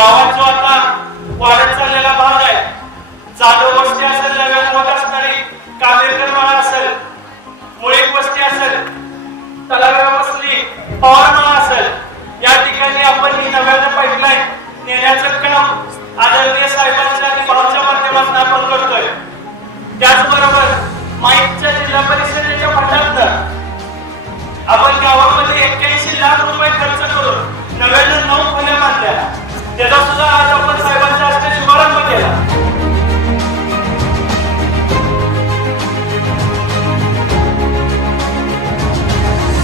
गावात जो आता वाढत चाललेला भाग आहे, जाधव वस्ती असेल, नव्यात होत असणारी कामेरकर माळा असेल, मुळीक वस्ती असेल, तलाव्या बसली पवार माळा असेल, या ठिकाणी आपण ही नव्यानं पाईपलाईन नेण्याचं काम आदरणीय साहेबांच्या आणि भाऊच्या माध्यमातून आपण करतोय. त्याचबरोबर माईकच्या जिल्हा परिषदेच्या फंडातनं आपण गावामध्ये 81 लाख रुपये खर्च करून नव्यानं 9 खोल्या बांधल्या. त्याचा सुद्धा आज आपण साहेबांच्या हस्ते शुभारंभ केला.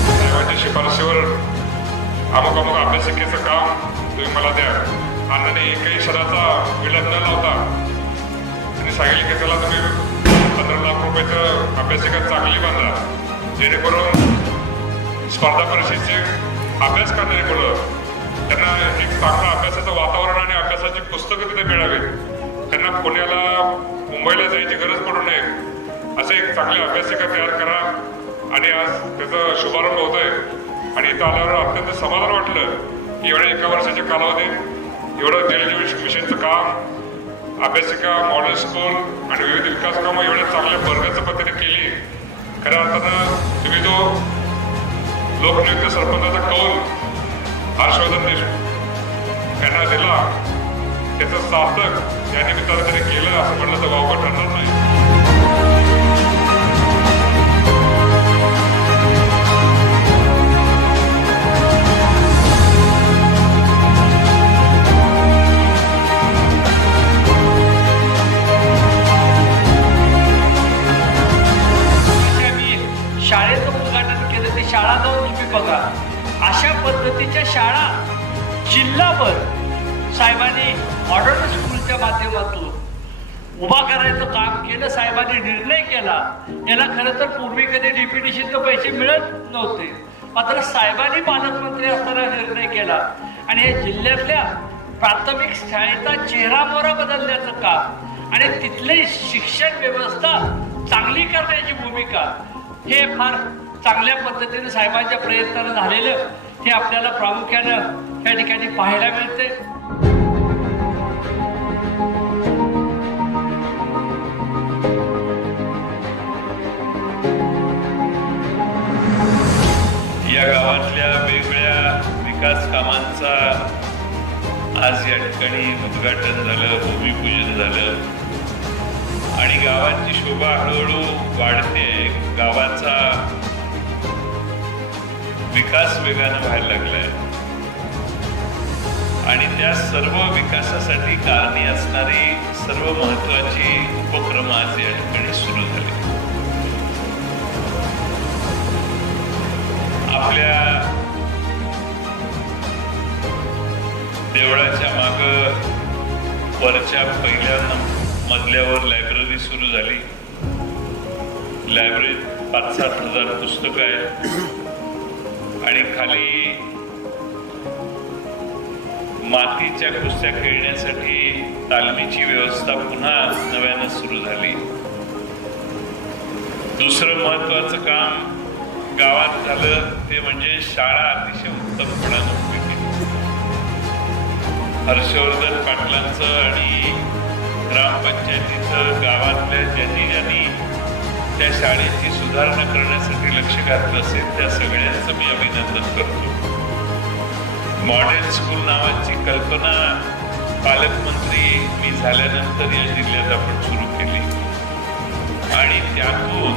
साहेबांच्या शिफारशीवर अमुक अभ्यासिकेचं काम तुम्ही मला द्या. अण्णाने एकही शब्दाचा विलंब न लावता त्यांनी सांगितले की त्याला तुम्ही 15 लाख रुपयाचं अभ्यासिका चांगली बांधा, जेणेकरून स्पर्धा परीक्षेचे अभ्यास करणारी मुलं त्यांना एक चांगलं अभ्यासाचं वातावरण आणि अभ्यासाची पुस्तकं तिथे मिळावीत. त्यांना पुण्याला मुंबईला जायची गरज पडू नये असे एक चांगले अभ्यासिका तयार करा. आणि आज त्याचा शुभारंभ होतोय आणि इथं आल्यावर अत्यंत समाधान वाटलं की एवढ्या 1 वर्षाच्या कालावधीत एवढं जलजीवन मिशनचं काम, अभ्यासिका, मॉडेल स्कूल आणि विविध विकास कामं एवढ्या चांगल्या वर्गाच्या पद्धतीने केली. खऱ्या अर्थानं तुम्ही जो लोकनियुक्त सरपंचाचा कौल हर्षवर्धन देशमुख यांना दिला, त्याचं सार्थक या निमित्तानं त्यांनी केलं असं म्हणलं तर वावगं ठरणार नाही. शाळेचं उद्घाटन केलं, ते शाळा जाऊन तुम्ही बघा. अशा पद्धतीच्या शाळा जिल्हाभर साहेबांनी मॉडर्न स्कूलच्या माध्यमातून उभा करायचं काम केलं. साहेबांनी निर्णय केला. याला खरं तर पूर्वी कधी डेप्युटेशनचे पैसे मिळत नव्हते, मात्र साहेबांनी पालकमंत्री असताना निर्णय केला आणि या जिल्ह्यातल्या प्राथमिक शाळेचा चेहरामोहरा बदलण्याचं काम आणि तिथली शिक्षण व्यवस्था चांगली करण्याची भूमिका हे फार चांगल्या पद्धतीने साहेबांच्या प्रयत्नानं झालेलं हे आपल्याला प्रामुख्यानं त्या ठिकाणी पाहायला मिळते. या गावातल्या वेगवेगळ्या विकास कामांचा आज या ठिकाणी उद्घाटन झालं, भूमिपूजन झालं आणि गावाची शोभा हळूहळू वाढते. गावाचा विकास वेगानं व्हायला लागलाय आणि त्या सर्व विकासासाठी कारणी असणारी सर्व महत्वाची उपक्रम आज या ठिकाणी सुरू झाले. आपल्या देवळाच्या माग वरच्या पहिल्या मजल्यावर लायब्ररी सुरू झाली. लायब्ररीत 5-7 हजार पुस्तकं आहेत आणि खाली मातीच्या कुस्त्या खेळण्यासाठी तालमीची व्यवस्था पुन्हा नव्यानं सुरू झाली. दुसरं महत्वाचं काम गावात झालं ते म्हणजे शाळा अतिशय उत्तमपणानं उभी केली. हर्षवर्धन पाटलांचं आणि ग्रामपंचायतीचं गावातल्या ज्यांनी त्या शाळेची सुधारणा करण्यासाठी लक्ष घातलं असेल त्या सगळ्यांचं मी अभिनंदन करतो. मॉडेल स्कूल नावाची कल्पना पालकमंत्री मी झाल्यानंतर या जिल्ह्यात आपण सुरू केली आणि त्यातून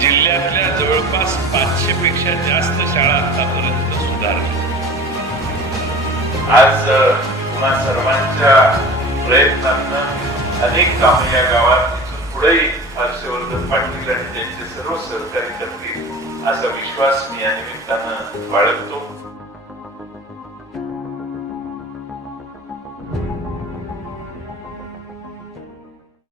जिल्ह्यातल्या जवळपास 500 पेक्षा जास्त शाळा आतापर्यंत सुधारल्या. आज तुम्हा सर्वांच्या प्रयत्नांना अनेक कामं या गावात पुढेही हर्षवर्धन पाटील आणि त्यांचे सर्व सहकारी करतील असा विश्वास मी या निमित्तानं बाळगतो.